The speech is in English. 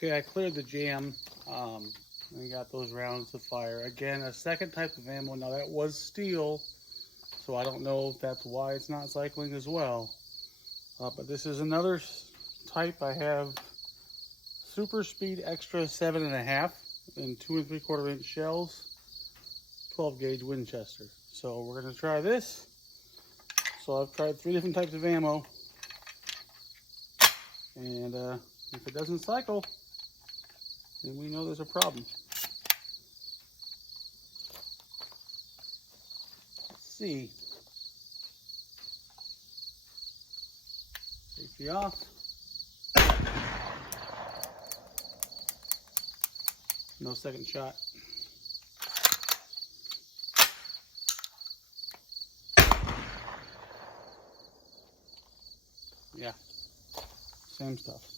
Okay, I cleared the jam and got those rounds to fire. Again, a second type of ammo. Now that was steel, so I don't know if that's why it's not cycling as well. But this is another type. I have Super Speed Extra 7.5 in 2 3/4 inch shells, 12 gauge Winchester. So we're gonna try this. So I've tried 3 different types of ammo, and if it doesn't cycle, then we know there's a problem. Let's see. Safety off. No second shot. Yeah, same stuff.